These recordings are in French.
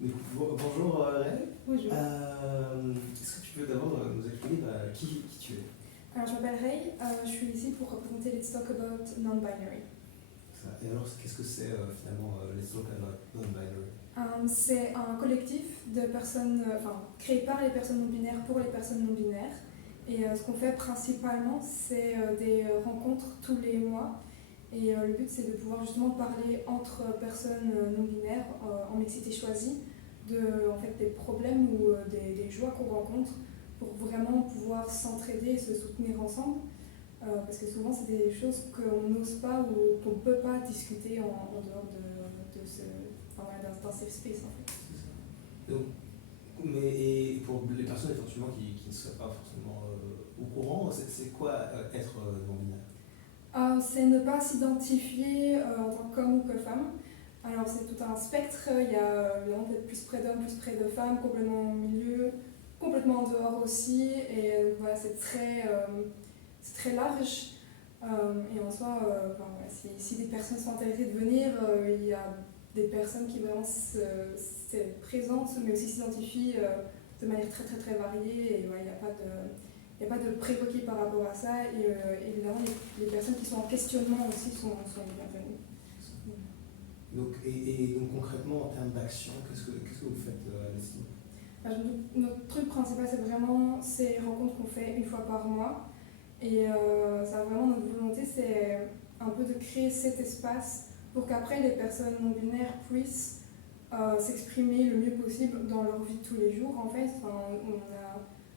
Bonjour Ray. Bonjour. Est-ce que tu peux d'abord nous expliquer qui tu es? Alors, je m'appelle Ray, je suis ici pour représenter Let's Talk About Non-Binary. Et alors, qu'est-ce que c'est finalement Let's Talk About Non-Binary? C'est un collectif de personnes, créé par les personnes non-binaires pour les personnes non-binaires. Et ce qu'on fait principalement, c'est des rencontres tous les mois. Et le but, c'est de pouvoir justement parler entre personnes non-binaires en mixité choisie des problèmes ou des joies qu'on rencontre pour vraiment pouvoir s'entraider et se soutenir ensemble. Parce que souvent, c'est des choses qu'on n'ose pas ou qu'on ne peut pas discuter en dehors d'un safe space, en fait. C'est ça. Donc, et pour les personnes éventuellement qui ne seraient pas forcément au courant, c'est quoi être non-binaire? C'est ne pas s'identifier en tant qu'homme ou que femme. Alors c'est tout un spectre, il y a évidemment peut-être plus près d'hommes, plus près de femmes, complètement au milieu, complètement en dehors aussi, et voilà, c'est très large. Et en soi, si des personnes sont intéressées de venir, il y a des personnes qui vraiment se présentent, mais aussi s'identifient de manière très très très variée, et il n'y a pas de prérequis par rapport à ça, et évidemment les personnes qui sont en questionnement aussi sont les bienvenues. Donc, donc concrètement, en termes d'action, qu'est-ce que vous faites à l'estime? Notre truc principal, c'est vraiment ces rencontres qu'on fait une fois par mois. Et ça, vraiment, notre volonté, c'est un peu de créer cet espace pour qu'après, les personnes non-binaires puissent s'exprimer le mieux possible dans leur vie de tous les jours. En fait,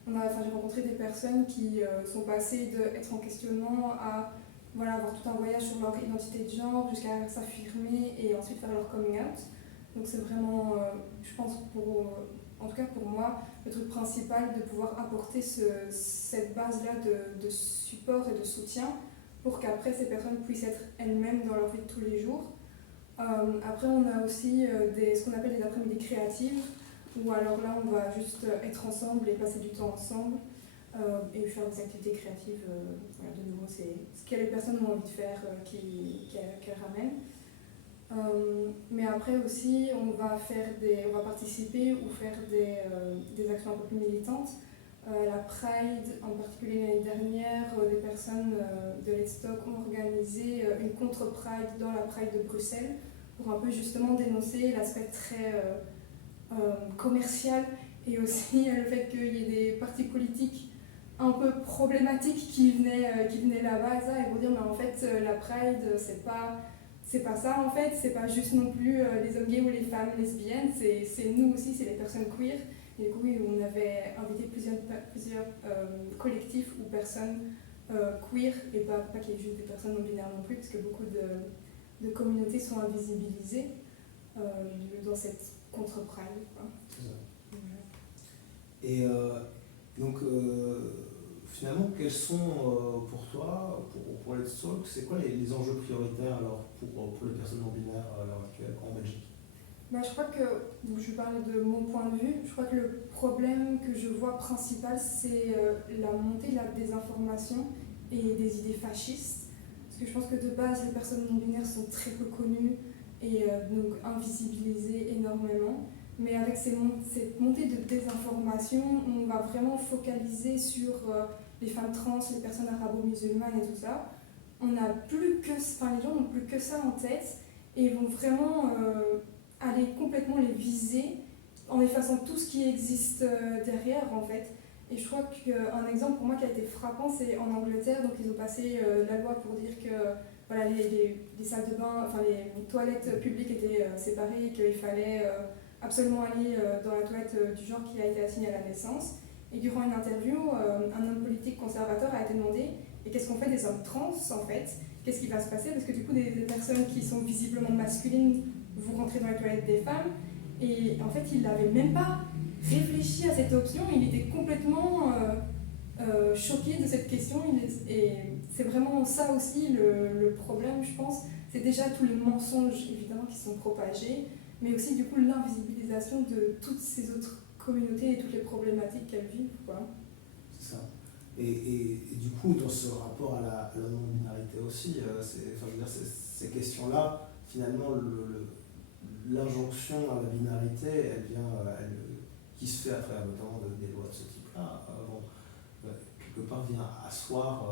j'ai rencontré des personnes qui sont passées d'être en questionnement à avoir tout un voyage sur leur identité de genre jusqu'à s'affirmer et ensuite faire leur coming out. Donc c'est vraiment, je pense, en tout cas pour moi, le truc principal de pouvoir apporter cette base-là de support et de soutien pour qu'après ces personnes puissent être elles-mêmes dans leur vie de tous les jours. Après on a aussi ce qu'on appelle des après-midi créatives, où alors là on va juste être ensemble et passer du temps ensemble. Et faire des activités créatives, de nouveau, c'est ce que les personnes ont envie de faire qu'elles ramènent. Mais après aussi, on va participer ou faire des actions un peu plus militantes. La Pride, en particulier l'année dernière, des personnes de Let's Talk ont organisé une contre-Pride dans la Pride de Bruxelles pour un peu justement dénoncer l'aspect très commercial et aussi le fait qu'il y ait des partis politiques un peu problématiques qui venaient là-bas et ça, et pour dire mais en fait la Pride c'est pas ça en fait, c'est pas juste non plus les hommes gays ou les femmes lesbiennes, c'est nous aussi, c'est les personnes queer. Et du coup oui, on avait invité plusieurs collectifs ou personnes queer, et pas qu'il y ait juste des personnes non binaires non plus, parce que beaucoup de communautés sont invisibilisées dans cette contre-Pride, quoi. Et donc finalement, quels sont pour toi, pour Let's Talk, c'est quoi les enjeux prioritaires alors pour les personnes non binaires à l'heure actuelle en Belgique? Je crois que, je parle de mon point de vue, je crois que le problème que je vois principal, c'est la montée de la désinformation et des idées fascistes. Parce que je pense que de base, les personnes non binaires sont très peu connues et donc invisibilisées énormément. Mais avec cette montée de désinformation, on va vraiment focaliser sur les femmes trans, les personnes arabo-musulmanes et tout ça. Les gens n'ont plus que ça en tête et vont vraiment aller complètement les viser en effaçant tout ce qui existe derrière en fait. Et je crois qu'un exemple pour moi qui a été frappant, c'est en Angleterre. Donc ils ont passé la loi pour dire que les salles de bain, les toilettes publiques étaient séparées et qu'il fallait absolument aller dans la toilette du genre qui a été assigné à la naissance. Et durant une interview, un homme politique conservateur a été demandé « Et qu'est-ce qu'on fait des hommes trans en fait ? Qu'est-ce qui va se passer ?» Parce que du coup, des personnes qui sont visiblement masculines, vous rentrez dans les toilettes des femmes. Et en fait, il n'avait même pas réfléchi à cette option. Il était complètement choqué de cette question. Et c'est vraiment ça aussi le problème, je pense. C'est déjà tous les mensonges, évidemment, qui sont propagés, mais aussi du coup l'invisibilisation de toutes ces autres communautés et toutes les problématiques qu'elles vivent, quoi. C'est ça. Et du coup, dans ce rapport à la non-binarité aussi, ces questions-là, finalement, l'injonction à la binarité, qui se fait à travers notamment des lois de ce type-là, quelque part vient asseoir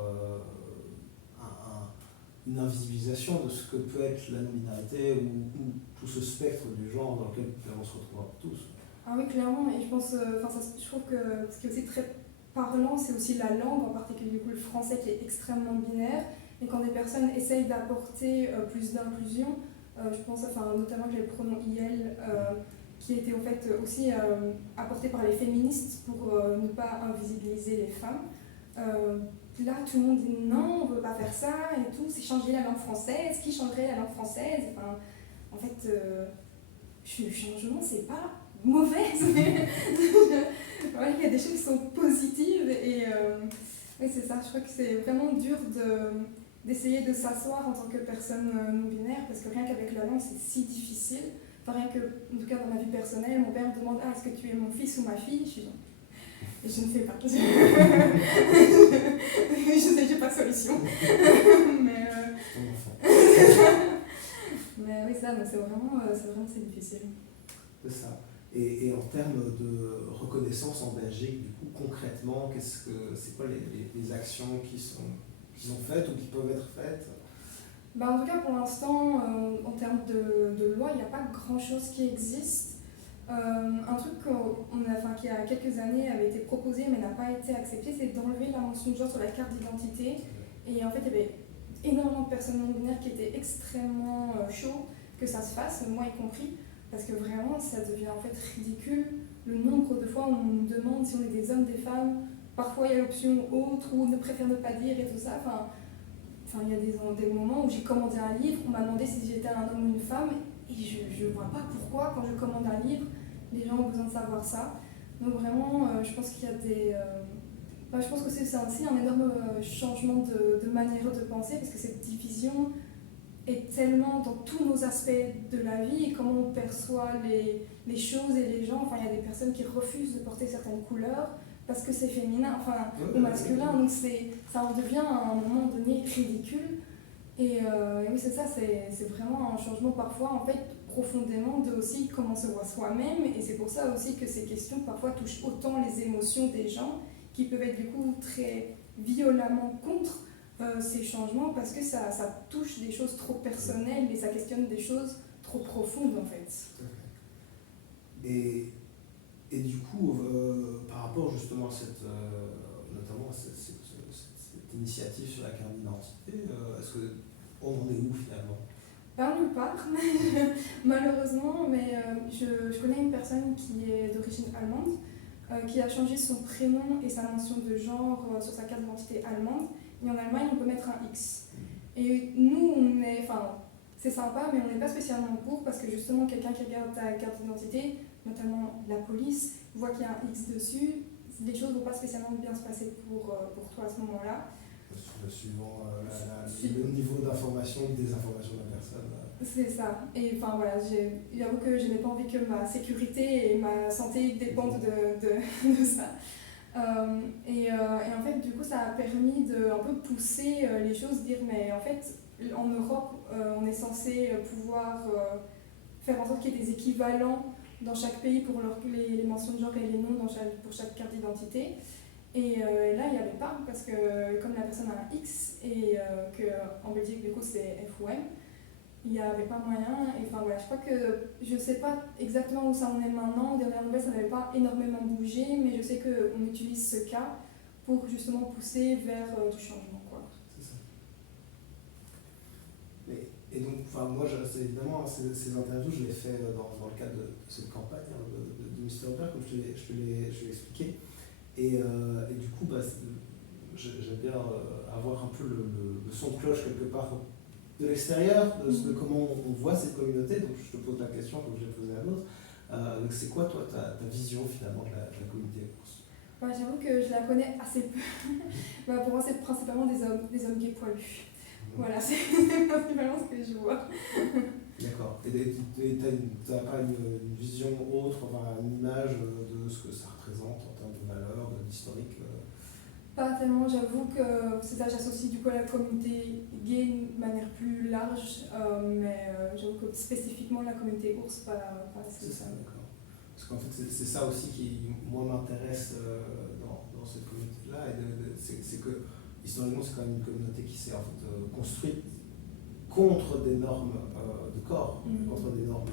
une invisibilisation de ce que peut être la non-binarité ou tout ce spectre du genre dans lequel on se retrouve tous. Ah oui, clairement, et je pense, je trouve que ce qui est aussi très parlant, c'est aussi la langue, en particulier du coup, le français qui est extrêmement binaire, et quand des personnes essayent d'apporter plus d'inclusion, je pense notamment que les pronoms IL, qui étaient en fait aussi apportés par les féministes pour ne pas invisibiliser les femmes. Là, tout le monde dit non, on ne veut pas faire ça et tout, c'est changer la langue française, qui changerait la langue française? En fait, le changement, c'est pas mauvais. Ouais, il y a des choses qui sont positives et oui, c'est ça, je crois que c'est vraiment dur d'essayer de s'asseoir en tant que personne non-binaire parce que rien qu'avec la langue, c'est si difficile. Enfin, rien que, en tout cas dans ma vie personnelle, mon père me demande « Ah, est-ce que tu es mon fils ou ma fille ?» Je suis genre, et je ne sais pas. Je n'ai pas de solution. Mais oui, ça, c'est vraiment difficile. C'est ça. Et en termes de reconnaissance en Belgique, du coup, concrètement, c'est quoi les actions qui sont faites ou qui peuvent être faites? En tout cas, pour l'instant, en termes de loi, il n'y a pas grand-chose qui existe. Un truc qui, il y a quelques années, avait été proposé mais n'a pas été accepté, c'est d'enlever la mention de genre sur la carte d'identité. Et en fait, il y avait énormément de personnes non-binaires qui étaient extrêmement chauds que ça se fasse, moi y compris, parce que vraiment, ça devient en fait ridicule. Le nombre de fois où on nous demande si on est des hommes, des femmes, parfois il y a l'option autre ou ne préfère ne pas dire et tout ça. Il y a des moments où j'ai commandé un livre, on m'a demandé si j'étais un homme ou une femme, et je ne vois pas pourquoi, quand je commande un livre, les gens ont besoin de savoir ça. Donc vraiment, je pense qu'il y a je pense que c'est aussi un énorme changement de manière de penser, parce que cette division est tellement dans tous nos aspects de la vie, et comment on perçoit les choses et les gens. Il y a des personnes qui refusent de porter certaines couleurs, parce que c'est féminin, ou masculin, donc ça en devient à un moment donné ridicule. Et oui, c'est ça, c'est vraiment un changement parfois, en fait, profondément de aussi comment on se voit soi-même, et c'est pour ça aussi que ces questions parfois touchent autant les émotions des gens, qui peuvent être du coup très violemment contre ces changements, parce que ça touche des choses trop personnelles, et ça questionne des choses trop profondes, en fait. Et du coup, par rapport justement à notamment à cette initiative sur la carte d'identité, est-ce qu'on en est où finalement? Nulle part, malheureusement, mais je connais une personne qui est d'origine allemande, qui a changé son prénom et sa mention de genre sur sa carte d'identité allemande, et en Allemagne on peut mettre un X. Et nous, c'est sympa, mais on n'est pas spécialement pour, parce que justement quelqu'un qui regarde ta carte d'identité, notamment la police, voit qu'il y a un X dessus, les choses ne vont pas spécialement bien se passer pour toi à ce moment-là. Suivant le niveau d'information ou de désinformation de la personne. C'est ça. Et j'avoue que je n'ai pas envie que ma sécurité et ma santé dépendent de ça. Et en fait, du coup, ça a permis de un peu pousser les choses, dire mais en fait, en Europe, on est censé pouvoir faire en sorte qu'il y ait des équivalents dans chaque pays pour les mentions de genre et les noms pour chaque carte d'identité. Et là, il n'y avait pas, parce que comme la personne a un X et qu'en Belgique, du coup, c'est F ou M, il n'y avait pas moyen. Et je crois que je ne sais pas exactement où ça en est maintenant. Aux dernières nouvelles, ça n'avait pas énormément bougé, mais je sais qu'on utilise ce cas pour justement pousser vers du changement, quoi. C'est ça. Et donc, moi, évidemment, ces interviews, je les fais dans le cadre de cette campagne de Mr. Bear, comme je te l'ai expliqué. Et du coup, j'aime bien avoir un peu le son de cloche quelque part de l'extérieur, de comment on voit cette communauté. Donc je te pose la question comme j'ai posé à l'autre. Donc c'est quoi toi ta vision finalement de la communauté ours? J'avoue que je la connais assez peu. Pour moi, c'est principalement des hommes gays poilus. Voilà, c'est principalement ce que je vois. D'accord. Et tu n'as pas une vision autre, une image de ce que ça représente en termes de valeur, d'historique? Pas tellement, j'avoue que c'est ça, j'associe du coup à la communauté gay de manière plus large, mais j'avoue que spécifiquement la communauté ours, pas assez. C'est ça, d'accord. Parce qu'en fait, c'est ça aussi qui, moi, m'intéresse dans cette communauté-là. C'est que, historiquement, c'est quand même une communauté qui s'est en fait, construite contre des normes de corps, contre des normes,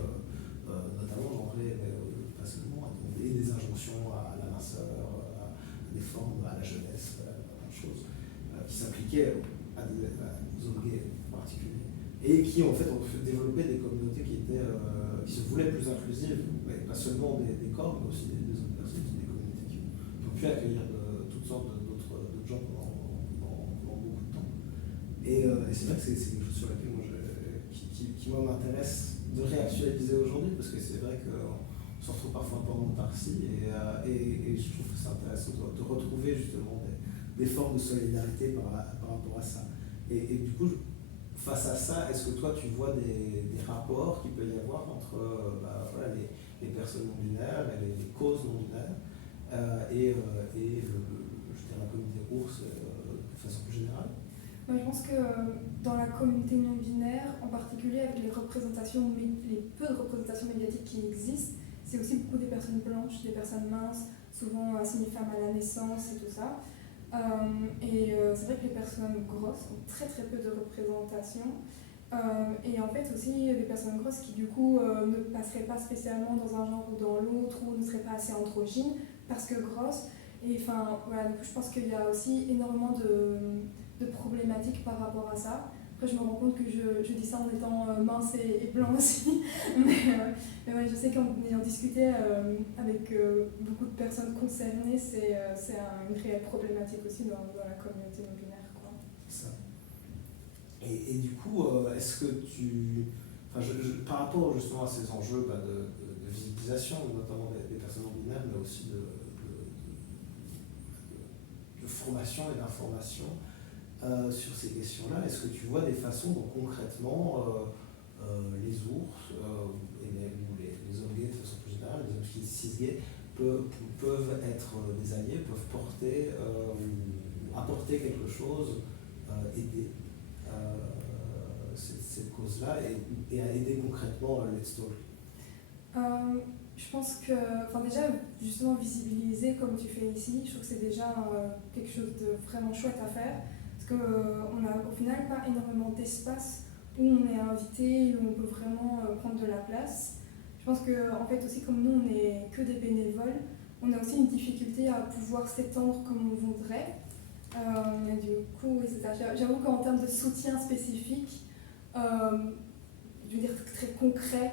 notamment d'anglais, mais pas seulement, et des injonctions à la minceur, à des formes, à la jeunesse, à plein de choses, qui s'appliquaient à des hommes gays en particulier. Et qui en fait ont fait développer des communautés qui se voulaient plus inclusives, mais pas seulement des corps, mais aussi des autres personnes, des communautés qui ont pu accueillir toutes sortes d'autres gens pendant beaucoup de temps. Et c'est vrai que c'est quelque chose sur laquelle moi m'intéresse de réactualiser aujourd'hui, parce que c'est vrai qu'on se retrouve parfois un peu en autarcie, et je trouve que c'est intéressant de retrouver justement des formes de solidarité par rapport à ça. Et du coup, face à ça, est-ce que toi tu vois des rapports qu'il peut y avoir entre voilà, les personnes non binaires et les causes non binaires et je dirais la communauté ours de façon plus générale? Moi, je pense que dans la communauté non binaire, en particulier avec les peu de représentations médiatiques qui existent, c'est aussi beaucoup des personnes blanches, des personnes minces, souvent assignées femmes à la naissance et tout ça. C'est vrai que les personnes grosses ont très très peu de représentation. Et en fait aussi des personnes grosses qui du coup ne passeraient pas spécialement dans un genre ou dans l'autre, ou ne seraient pas assez androgynes parce que grosses. Et enfin voilà, du coup je pense qu'il y a aussi énormément de problématiques par rapport à ça. Après, je me rends compte que je dis ça en étant mince et blanc aussi. mais ouais, je sais qu'en ayant discuté avec beaucoup de personnes concernées, c'est une réelle problématique aussi dans la communauté non binaire, quoi. Ça. Et du coup, est-ce que par rapport justement à ces enjeux de visibilisation, notamment des personnes non binaires, mais aussi de formation et d'information, sur ces questions-là, est-ce que tu vois des façons dont concrètement les ours ou les hommes gays de façon plus générale, les hommes cis-gays, peuvent être des alliés, peuvent porter ou apporter quelque chose, aider cette cause-là et à aider concrètement Let's Talk? Je pense que, déjà, justement, visibiliser comme tu fais ici, je trouve que c'est déjà quelque chose de vraiment chouette à faire. Parce qu'on n'a au final pas énormément d'espace où on est invité, où on peut vraiment prendre de la place. Je pense qu'en fait aussi, comme nous on n'est que des bénévoles, on a aussi une difficulté à pouvoir s'étendre comme on voudrait. Et du coup, oui, c'est ça. J'avoue qu'en termes de soutien spécifique, je veux dire très concret,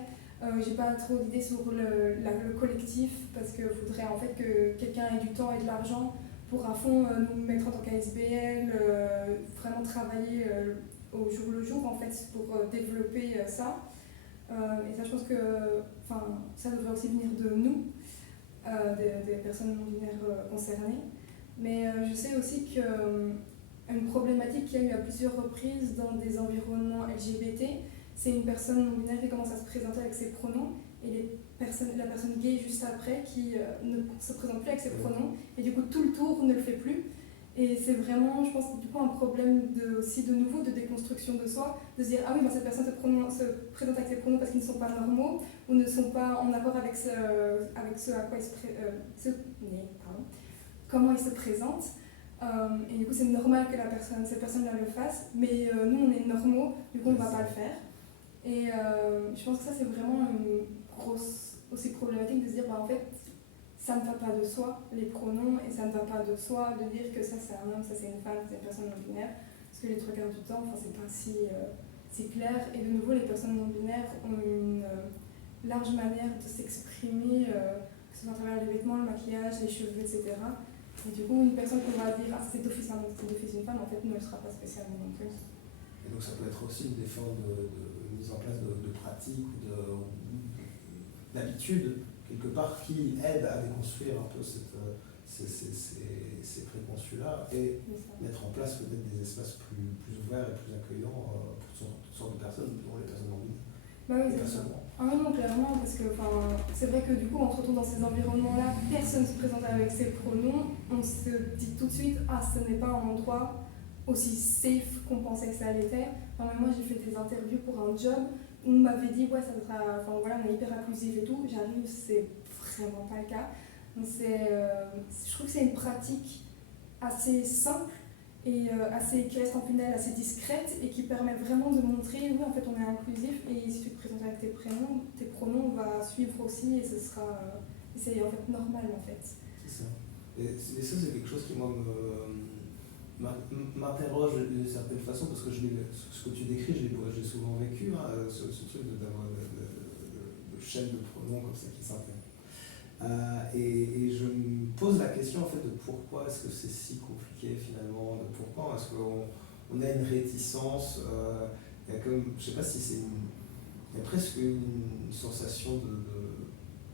j'ai pas trop d'idées sur le collectif, parce qu'il faudrait en fait que quelqu'un ait du temps et de l'argent pour à fond nous mettre en tant qu'ASBL, vraiment travailler au jour le jour en fait pour développer ça. Et ça, je pense que ça devrait aussi venir de nous, des personnes non binaires concernées. Mais je sais aussi qu'une problématique qu'il y a eu à plusieurs reprises dans des environnements LGBT, c'est une personne non binaire qui commence à se présenter avec ses pronoms et la personne gay juste après qui ne se présente plus avec ses pronoms, et du coup tout le tour ne le fait plus. Et c'est vraiment, je pense, du coup un problème aussi de nouveau de déconstruction de soi, de se dire ah oui, cette personne se présente avec ses pronoms parce qu'ils ne sont pas normaux ou ne sont pas en accord avec ce à quoi comment ils se présentent. Et du coup c'est normal que cette personne-là le fasse, mais nous on est normaux, du coup on ne va pas le faire. Et je pense que ça c'est vraiment une grosse aussi problématique de se dire en fait ça ne va pas de soi les pronoms, et ça ne va pas de soi de dire que ça c'est un homme, ça c'est une femme, c'est une personne non binaire, parce que les trois quarts du temps c'est pas si clair. Et de nouveau les personnes non binaires ont une large manière de s'exprimer, que ce soit à travers les vêtements, le maquillage, les cheveux, etc. Et du coup une personne qu'on va dire ah c'est d'office un homme, c'est d'office une femme, en fait ne le sera pas spécialement non plus. Et donc ça peut être aussi des formes de mise en place de pratiques ou d'habitudes, quelque part, qui aident à déconstruire un peu ces préconçus-là et mettre en place peut-être des espaces plus ouverts et plus accueillants pour toutes sortes de personnes, dont les personnes non binaires. Bah oui, c'est ça. Ah non, clairement, parce que c'est vrai que du coup, on se retrouve dans ces environnements-là, personne ne se présente avec ses pronoms, on se dit tout de suite, ah, ce n'est pas un endroit aussi safe qu'on pensait que ça allait être. Enfin, même moi, j'ai fait des interviews pour un job où on m'avait dit, ouais, ça sera, enfin voilà, on est hyper inclusif et tout. J'arrive, c'est vraiment pas le cas. Donc, je trouve que c'est une pratique assez simple et qui reste en final assez discrète et qui permet vraiment de montrer, oui, en fait, on est inclusif et si tu te présentes avec tes pronoms, on va suivre aussi et ce sera, c'est en fait normal en fait. C'est ça. Et ça, c'est quelque chose qui, moi, m'interroge d'une certaine façon parce que ce que tu décris, j'ai souvent vécu, hein, ce truc d'avoir de chaîne de pronoms comme ça qui s'intègrent. Et je me pose la question en fait de pourquoi est-ce que c'est si compliqué finalement, de pourquoi est-ce qu'on a une réticence, il y a comme, je sais pas si il y a presque une sensation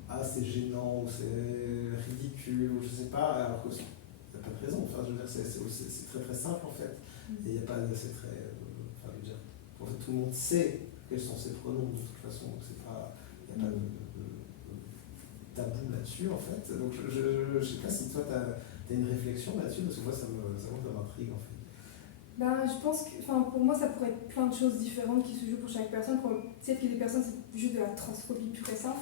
ah c'est gênant, ou c'est ridicule, ou je sais pas, alors que il n'y a pas de raison, enfin je veux dire c'est très très simple en fait, et il n'y a pas, c'est très, enfin je veux dire, en fait tout le monde sait quels sont ses pronoms de toute façon, donc c'est pas, il n'y a pas de tabou là-dessus en fait. Donc je sais pas si toi tu as une réflexion là-dessus, parce que moi ça m'intrigue en fait. Ben, je pense que, pour moi, ça pourrait être plein de choses différentes qui se jouent pour chaque personne. Peut-être qu'il y a des personnes, c'est juste de la transphobie pure et simple.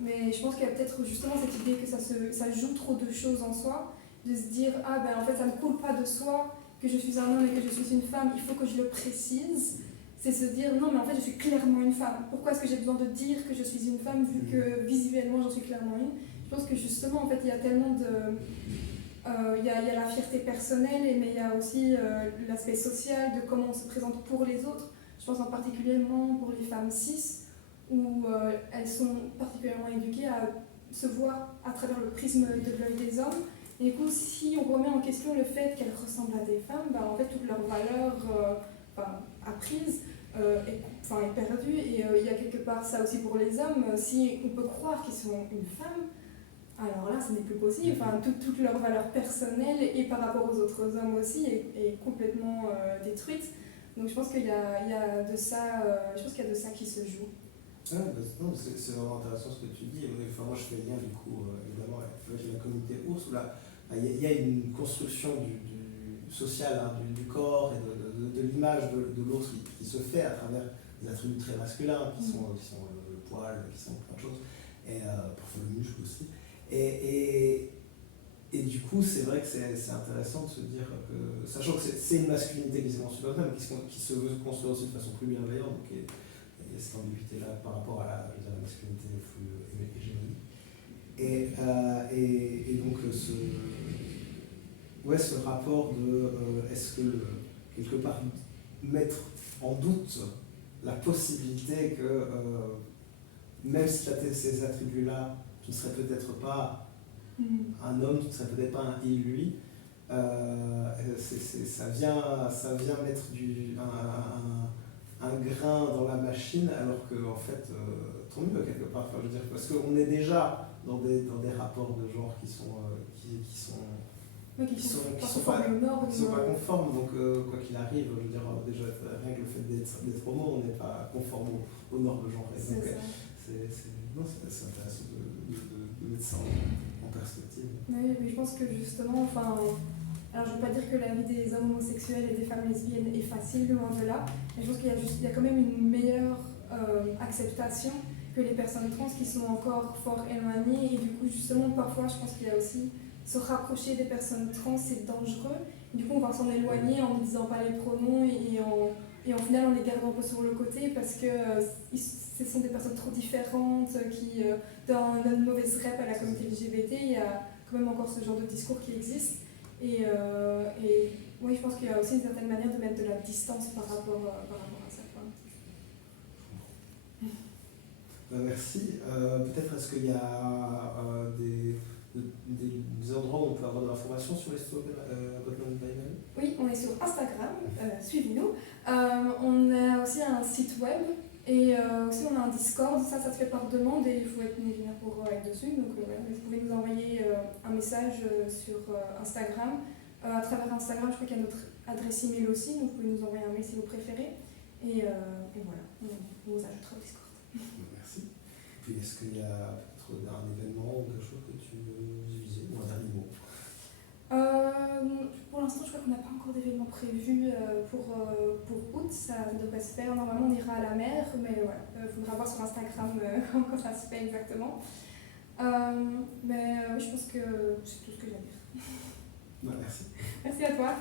Mais je pense qu'il y a peut-être justement cette idée que ça joue trop de choses en soi, de se dire, ah ben en fait ça ne coule pas de soi que je suis un homme et que je suis une femme, il faut que je le précise. C'est se dire, non mais en fait je suis clairement une femme. Pourquoi est-ce que j'ai besoin de dire que je suis une femme vu que visuellement j'en suis clairement une? Je pense que justement en fait il y a tellement de... Il y a la fierté personnelle, mais il y a aussi l'aspect social de comment on se présente pour les autres. Je pense en particulièrement pour les femmes cis, où elles sont particulièrement éduquées à se voir à travers le prisme de l'œil des hommes. Et du coup, si on remet en question le fait qu'elles ressemblent à des femmes, ben, en fait, toute leur valeur apprise est perdue. Et il y a quelque part ça aussi pour les hommes. Si on peut croire qu'ils sont une femme, alors là, ce n'est plus possible. Toute leur valeur personnelle et par rapport aux autres hommes aussi est complètement détruite. Donc je pense qu'il y a de ça, je pense qu'il y a de ça qui se joue. Ouais, non, c'est vraiment intéressant ce que tu dis. Enfin, moi, je fais le lien du coup, évidemment, avec la communauté ours, où là, il y a une construction du social, hein, du corps et de l'image de l'ours qui se fait à travers des attributs très masculins, qui sont le poil, qui sont plein de choses, et parfois le muscle aussi. Et du coup, c'est vrai que c'est intéressant de se dire que, sachant que c'est une masculinité qui s'émancipe même, qui se veut construire aussi de façon plus bienveillante, donc il y a cette ambiguïté-là par rapport à la masculinité plus hégémonique. Et donc, ce rapport de est-ce que, quelque part, mettre en doute la possibilité que, même si tu as ces attributs-là, tu ne serais peut-être pas un homme, tu ne serais peut-être pas un il, lui, ça vient mettre un grain dans la machine, alors que en fait, tant mieux quelque part. Enfin, je veux dire, parce qu'on est déjà dans des rapports de genre qui sont pas conformes. Donc quoi qu'il arrive, je veux dire, déjà rien que le fait d'être homo, on n'est pas conforme aux normes de genre. Donc c'est intéressant de mettre ça en perspective. Oui, mais je pense que justement, alors je ne veux pas dire que la vie des hommes homosexuels et des femmes lesbiennes est facile, loin de là, mais je pense qu'il y a quand même une meilleure acceptation que les personnes trans qui sont encore fort éloignées. Et du coup, justement, parfois, je pense qu'il y a aussi se rapprocher des personnes trans, c'est dangereux. Et du coup, on va s'en éloigner en ne disant pas les pronoms et en final, on les garde un peu sur le côté parce que ce sont des personnes trop différentes qui, dans une mauvaise rep à la communauté LGBT, il y a quand même encore ce genre de discours qui existe. Et oui, je pense qu'il y a aussi une certaine manière de mettre de la distance par rapport à ça. Merci. Peut-être est-ce qu'il y a des endroits où on peut avoir de l'information sur les stories Abandoned by Men? Oui, on est sur Instagram, suivez-nous. On a aussi un site web et aussi on a un Discord, ça se fait par demande et il faut être millénaire pour être dessus. Donc vous pouvez nous envoyer un message sur Instagram. À travers Instagram, je crois qu'il y a notre adresse email aussi, donc vous pouvez nous envoyer un mail si vous préférez. Et voilà, on vous ajoutera au Discord. Merci. Et puis est-ce qu'il y a peut-être un événement ou quelque chose que tu veux viser, ou un dernier mot? Pour l'instant, je crois qu'on n'a pas encore d'événement prévu pour août. Ça devrait se faire. Normalement, on ira à la mer, mais voilà, il faudra voir sur Instagram quand ça se fait exactement. Mais oui, je pense que c'est tout ce que j'ai à dire. Merci. Merci à toi.